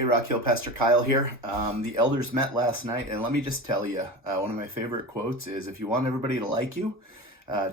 Hey, Rock Hill, Pastor Kyle here. The elders met last night, and let me just tell you, one of my favorite quotes is, if you want everybody to like you,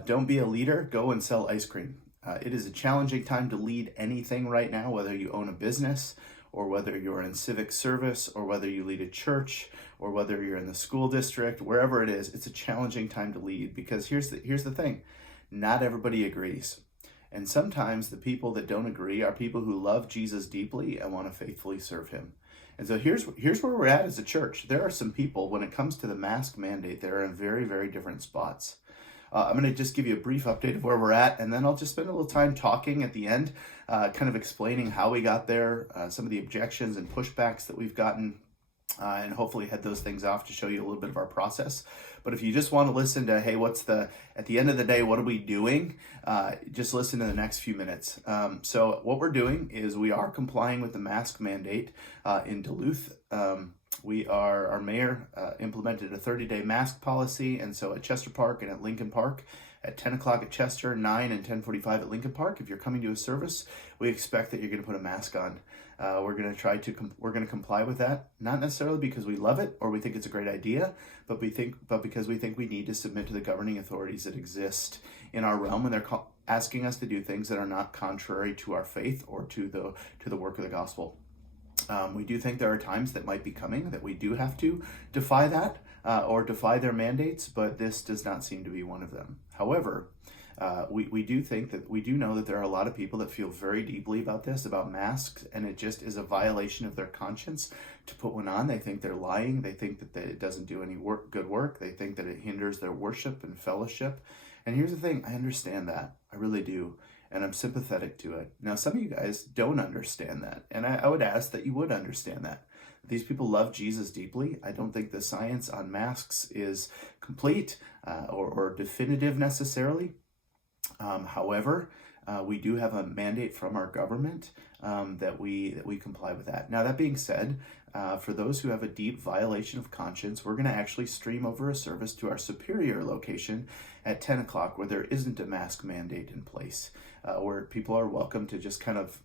don't be a leader, go and sell ice cream. It is a challenging time to lead anything right now, whether you own a business, or whether you're in civic service, or whether you lead a church, or whether you're in the school district, wherever it is, it's a challenging time to lead, because here's the thing, not everybody agrees. And sometimes the people that don't agree are people who love Jesus deeply and want to faithfully serve him. And so here's where we're at as a church. There are some people, when it comes to the mask mandate, that are in very, very different spots. I'm going to just give you a brief update of where we're at, and then I'll just spend a little time talking at the end, kind of explaining how we got there, some of the objections and pushbacks that we've gotten, and hopefully head those things off to show you a little bit of our process. But if you just want to listen to, hey, at the end of the day, what are we doing? Just listen to the next few minutes. So what we're doing is we are complying with the mask mandate in Duluth. Our mayor implemented a 30-day mask policy, and so at Chester Park and at Lincoln Park, at 10 o'clock at Chester, 9 and 10:45 at Lincoln Park, if you're coming to a service, we expect that you're going to put a mask on. We're going to comply with that, not necessarily because we love it or we think it's a great idea, but because we think we need to submit to the governing authorities that exist in our realm, and they're asking us to do things that are not contrary to our faith or to the work of the gospel. We do think there are times that might be coming that we do have to defy that or defy their mandates, but this does not seem to be one of them. However, we do know that there are a lot of people that feel very deeply about this, about masks, and it just is a violation of their conscience to put one on. They think they're lying. They think that it doesn't do any good work. They think that it hinders their worship and fellowship. And here's the thing, I understand that. I really do. And I'm sympathetic to it. Now, some of you guys don't understand that. And I would ask that you would understand that. These people love Jesus deeply. I don't think the science on masks is complete or definitive necessarily. However, we do have a mandate from our government that we comply with that. Now, that being said, for those who have a deep violation of conscience, we're going to actually stream over a service to our Superior location at 10 o'clock where there isn't a mask mandate in place, where people are welcome to just kind of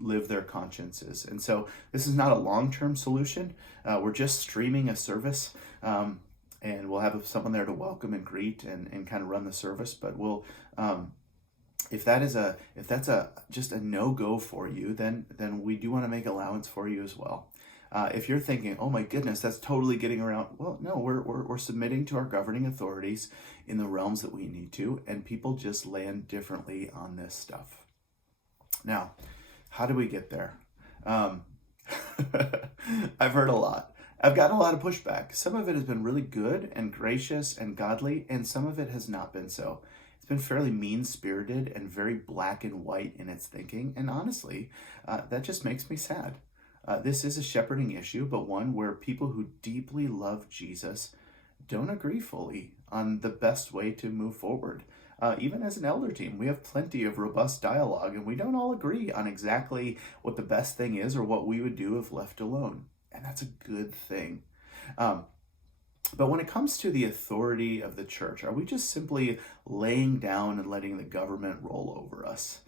live their consciences. And so this is not a long-term solution. We're just streaming a service, and we'll have someone there to welcome and greet and kind of run the service. But we'll if that's just a no-go for you, then we do want to make allowance for you as well. If you're thinking, oh my goodness, that's totally getting around, well, no, we're submitting to our governing authorities in the realms that we need to, and people just land differently on this stuff. Now, how do we get there? I've heard a lot. I've gotten a lot of pushback. Some of it has been really good and gracious and godly, and some of it has not been so. It's been fairly mean-spirited and very black and white in its thinking, and honestly, that just makes me sad. This is a shepherding issue, but one where people who deeply love Jesus don't agree fully on the best way to move forward. Even as an elder team, we have plenty of robust dialogue, and we don't all agree on exactly what the best thing is or what we would do if left alone. And that's a good thing. But when it comes to the authority of the church, are we just simply laying down and letting the government roll over us?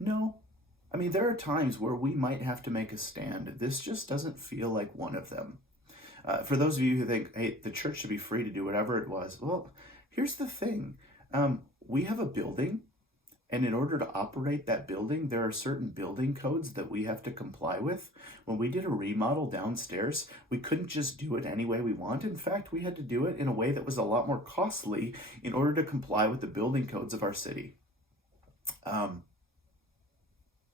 No. I mean, there are times where we might have to make a stand. This just doesn't feel like one of them. For those of you who think, hey, the church should be free to do whatever it was, well, here's the thing. We have a building, and in order to operate that building, there are certain building codes that we have to comply with. When we did a remodel downstairs, we couldn't just do it any way we want. In fact, we had to do it in a way that was a lot more costly in order to comply with the building codes of our city.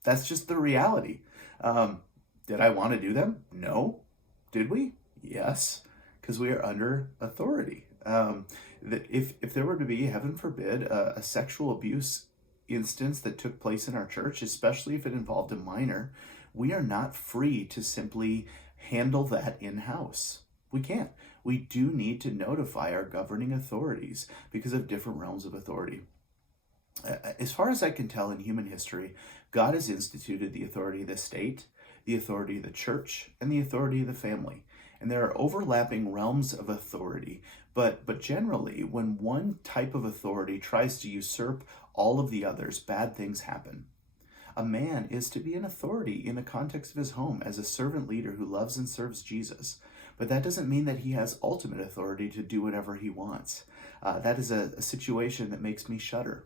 That's just the reality. Did I want to do them? No. Did we? Yes, because we are under authority. If there were to be, heaven forbid, a sexual abuse instance that took place in our church, especially if it involved a minor, we are not free to simply handle that in-house. We can't. We do need to notify our governing authorities because of different realms of authority. As far as I can tell in human history, God has instituted the authority of the state, the authority of the church, and the authority of the family. And there are overlapping realms of authority, but generally, when one type of authority tries to usurp all of the others, bad things happen. A man is to be an authority in the context of his home as a servant leader who loves and serves Jesus. But that doesn't mean that he has ultimate authority to do whatever he wants. That is a situation that makes me shudder.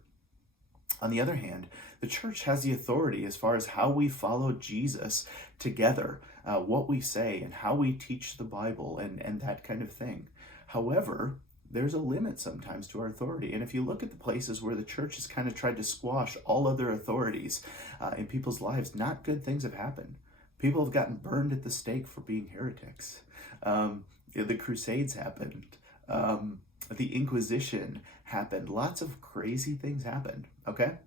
On the other hand, the church has the authority as far as how we follow Jesus together, what we say and how we teach the Bible and that kind of thing. However, there's a limit sometimes to our authority. And if you look at the places where the church has kind of tried to squash all other authorities in people's lives, not good things have happened. People have gotten burned at the stake for being heretics. The Crusades happened. The Inquisition happened. Lots of crazy things happened, okay?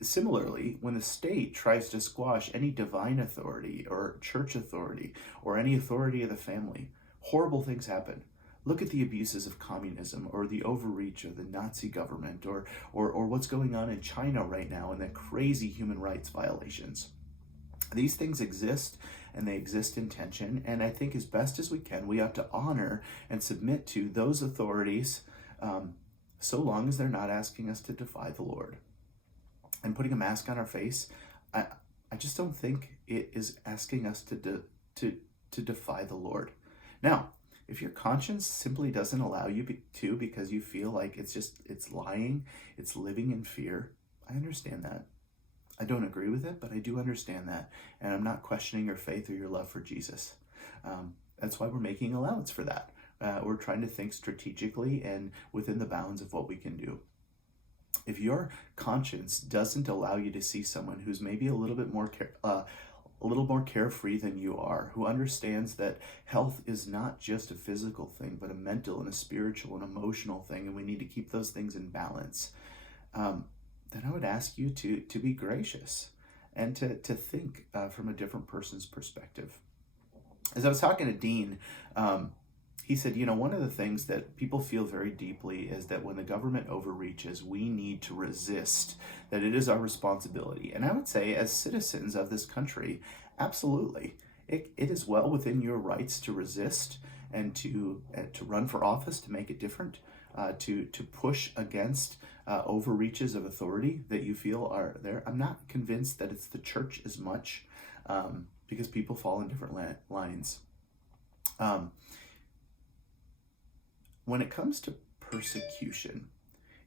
Similarly, when the state tries to squash any divine authority or church authority or any authority of the family, horrible things happen. Look at the abuses of communism or the overreach of the Nazi government or what's going on in China right now and the crazy human rights violations. These things exist and they exist in tension, and I think as best as we can, we ought to honor and submit to those authorities so long as they're not asking us to defy the Lord. And putting a mask on our face, I just don't think it is asking us to defy the Lord. Now, if your conscience simply doesn't allow you to because you feel like it's lying, it's living in fear, I understand that. I don't agree with it, but I do understand that. And I'm not questioning your faith or your love for Jesus. That's why we're making allowance for that. We're trying to think strategically and within the bounds of what we can do. If your conscience doesn't allow you to see someone who's maybe a little bit more carefree than you are, who understands that health is not just a physical thing, but a mental and a spiritual and emotional thing, and we need to keep those things in balance, then I would ask you to be gracious and to think from a different person's perspective. As I was talking to Dean, he said, one of the things that people feel very deeply is that when the government overreaches, we need to resist, that it is our responsibility. And I would say, as citizens of this country, absolutely. It is well within your rights to resist and to run for office, to make it different, to push against overreaches of authority that you feel are there. I'm not convinced that it's the church as much because people fall in different lines. When it comes to persecution,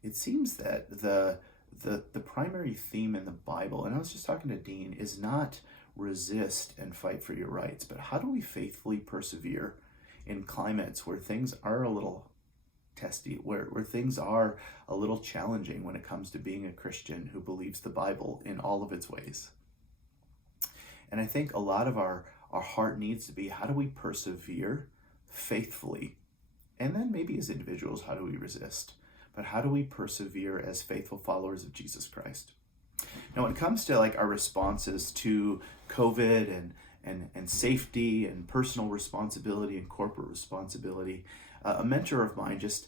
it seems that the primary theme in the Bible, and I was just talking to Dean, is not resist and fight for your rights, but how do we faithfully persevere in climates where things are a little testy, where things are a little challenging when it comes to being a Christian who believes the Bible in all of its ways. And I think a lot of our heart needs to be, how do we persevere faithfully? And then maybe as individuals, how do we resist? But how do we persevere as faithful followers of Jesus Christ? Now, when it comes to our responses to COVID and safety and personal responsibility and corporate responsibility, a mentor of mine just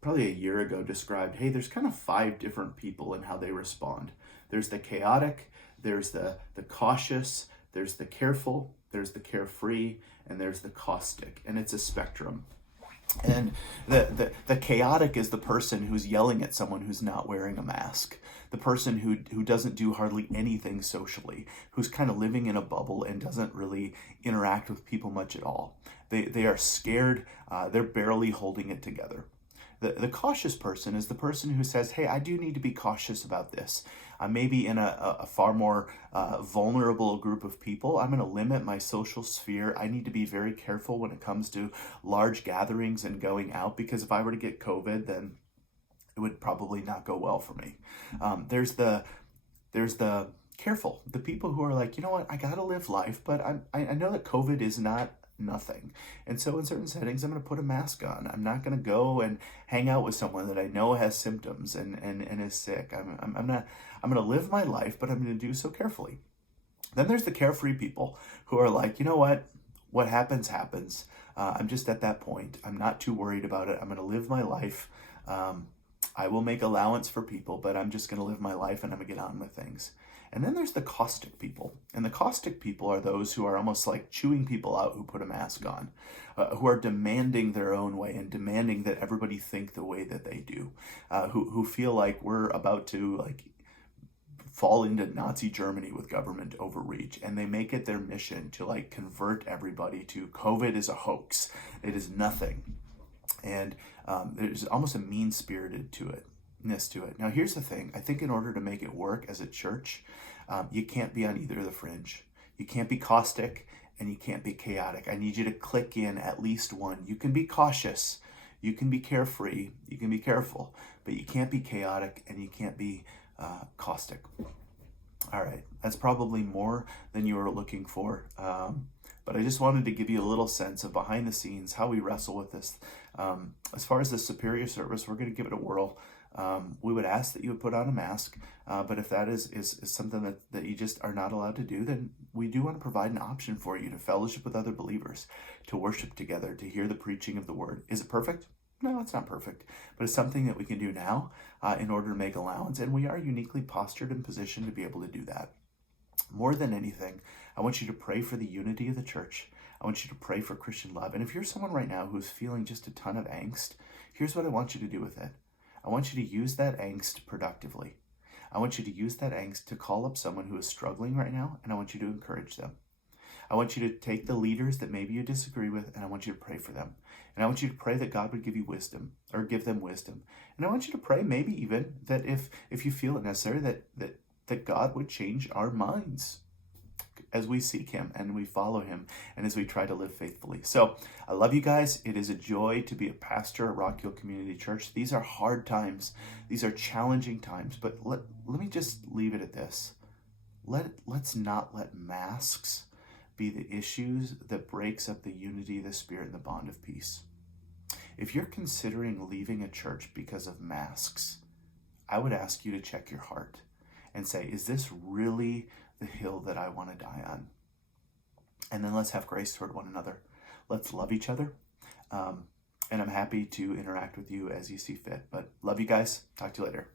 probably a year ago described, hey, there's kind of 5 different people in how they respond. There's the chaotic, there's the cautious, there's the careful, there's the carefree, and there's the caustic. And it's a spectrum. And the chaotic is the person who's yelling at someone who's not wearing a mask. The person who doesn't do hardly anything socially, who's kind of living in a bubble and doesn't really interact with people much at all. They are scared. They're barely holding it together. The cautious person is the person who says, hey, I do need to be cautious about this. I may be in a far more vulnerable group of people. I'm going to limit my social sphere. I need to be very careful when it comes to large gatherings and going out, because if I were to get COVID, then it would probably not go well for me. There's the careful, the people who are like, you know what, I got to live life, but I know that COVID is not nothing. And so in certain settings, I'm going to put a mask on. I'm not going to go and hang out with someone that I know has symptoms and is sick. I'm going to live my life, but I'm going to do so carefully. Then there's the carefree people who are like, you know what happens, happens. I'm just at that point. I'm not too worried about it. I'm going to live my life. I will make allowance for people, but I'm just going to live my life and I'm going to get on with things. And then there's the caustic people. And the caustic people are those who are almost like chewing people out who put a mask on, who are demanding their own way and demanding that everybody think the way that they do, who feel like we're about to fall into Nazi Germany with government overreach, and they make it their mission to like convert everybody to COVID is a hoax. It is nothing. And there's almost a mean-spirited to it. Now, here's the thing. I think in order to make it work as a church, you can't be on either of the fringe. You can't be caustic and you can't be chaotic. I need you to click in at least one. You can be cautious, you can be carefree, you can be careful, but you can't be chaotic and you can't be caustic. All right, that's probably more than you were looking for. But I just wanted to give you a little sense of behind the scenes, how we wrestle with this. As far as the superior service, we're going to give it a whirl. We would ask that you would put on a mask, but if that is something that you just are not allowed to do, then we do want to provide an option for you to fellowship with other believers, to worship together, to hear the preaching of the word. Is it perfect? No, it's not perfect, but it's something that we can do now in order to make allowance, and we are uniquely postured and positioned to be able to do that. More than anything, I want you to pray for the unity of the church. I want you to pray for Christian love. And if you're someone right now who's feeling just a ton of angst, here's what I want you to do with it. I want you to use that angst productively. I want you to use that angst to call up someone who is struggling right now, and I want you to encourage them. I want you to take the leaders that maybe you disagree with, and I want you to pray for them. And I want you to pray that God would give you wisdom, or give them wisdom. And I want you to pray maybe even that if you feel it necessary, that God would change our minds as we seek him and we follow him and as we try to live faithfully. So I love you guys. It is a joy to be a pastor at Rock Hill Community Church. These are hard times. These are challenging times, but let me just leave it at this. Let's not let masks be the issues that breaks up the unity of the Spirit and the bond of peace. If you're considering leaving a church because of masks, I would ask you to check your heart and say, is this really the hill that I want to die on? And then let's have grace toward one another. Let's love each other. And I'm happy to interact with you as you see fit. But love you guys. Talk to you later.